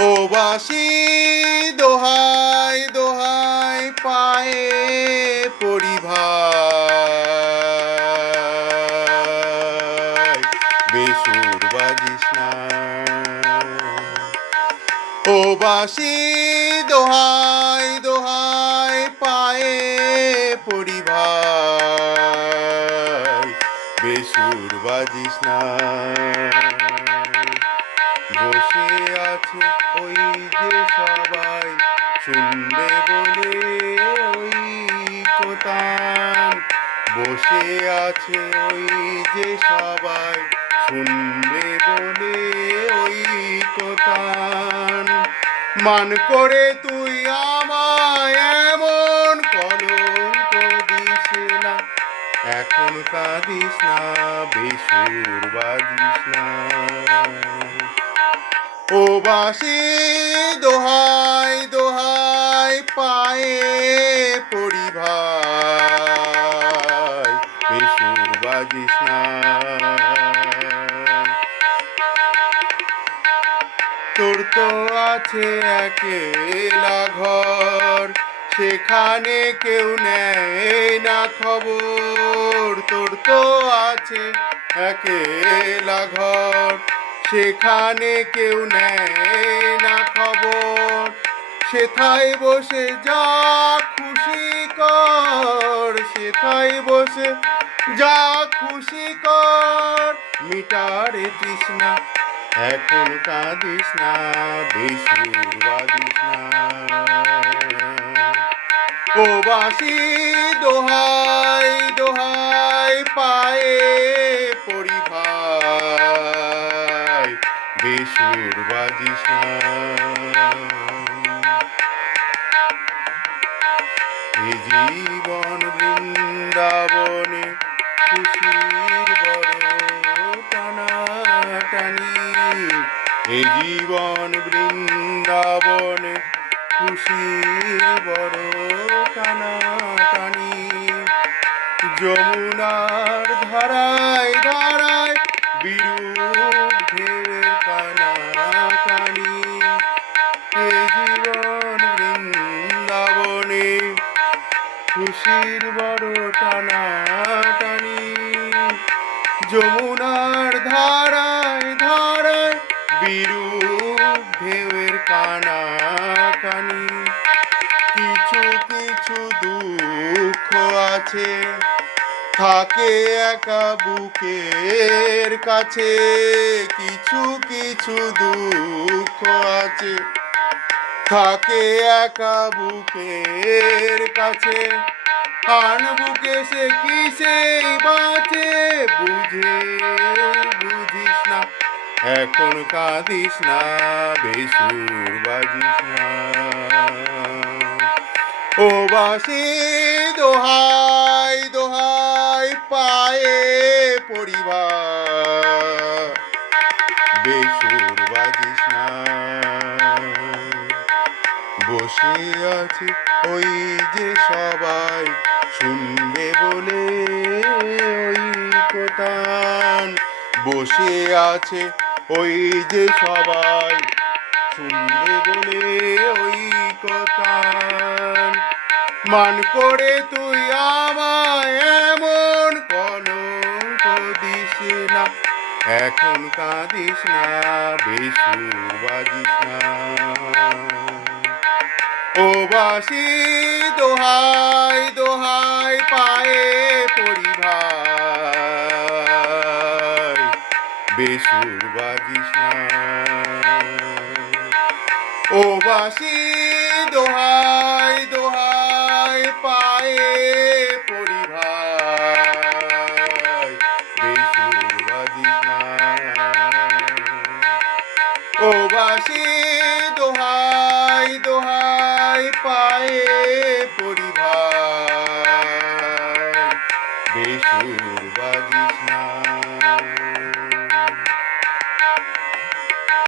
ও বাঁশি দোহাই দোহাই পায়ে পড়ি ভাই, বেসুর বাজিস না। ও বাঁশি দোহাই দোহাই পায়ে পড়ি ভাই, বেসুর বাজিস না। বসে আছে ওই যে সবাই শুনবে বলে ওই কোতান, বসে আছে ওই যে সবাই শুনবে বলে ওই কোতান। মান করে তুই আমায় এমন কলঙ্ক দিস না, এখন কাঁদিস না, বেসুর বাজিস না। ও বাঁশি দোহাই দোহাই পায়ে পড়ি ভাই, বেসুর বাজিস না। তোর তো আছে একেলা ঘর, সেখানে কেউ নেয় না খবর। তোর তো আছে একেলা ঘর, সেখানে কেউ নেয় না খবর। সেথায় বসে যা খুশি কর, সেথায় বসে যা খুশি কর, মিটারে তৃষ্ণা, এখন কাঁদিস না, বেসুর বাজিস না। ও বাঁশি দোহাই দোহাই পায়ে পড়ি ভাই, বেসুর বাজিস না। এ জীবন বৃন্দাবনে খুশির বড় টানাটানি, এ জীবন বৃন্দাবনে খুশির বড় টানাটানি। যমুনার ধারায় ধারায় বিরূপ ঢেউয়ের কানাকানি, এ জীবন বৃন্দাবনে খুশির বড় টানাটানি। যমুনার ধারায় ধারায় বিরূপ ঢেউয়ের কানাকানি। কিছু কিছু দুঃখ আছে থাকে একা বুকের কাছে, কিছু কিছু দুঃখ আছে থাকে একা বুকের কাছে। আন বুকে সে কিসে বাঁচে বুঝে বুঝিস না, এখন কাঁদিস না, বেসুর বাজিস না। ও বাঁশি দোহাই দোহাই পায়ে পড়ি ভাই, বেসুর বাজিস না। বসে আছে ওই যে সবাই শুনবে বলে ওই কোতান, বসে আছে ওই যে সবাই শুনবে বলে ওই কোতান। মান করে তুই আমায় এমন কলঙ্ক দিস না, এখন কাঁদিস না, বেসুর বাজিস না। ও বাঁশি দোহাই দোহাই পায়ে পড়ি ভাই, বেসুর বাজিস না। ও বাঁশি দোহাই দোহাই পায়ে পড়ি ভাই, বেসুর বাজিস না। ও বাঁশি দোহাই দোহাই পায়ে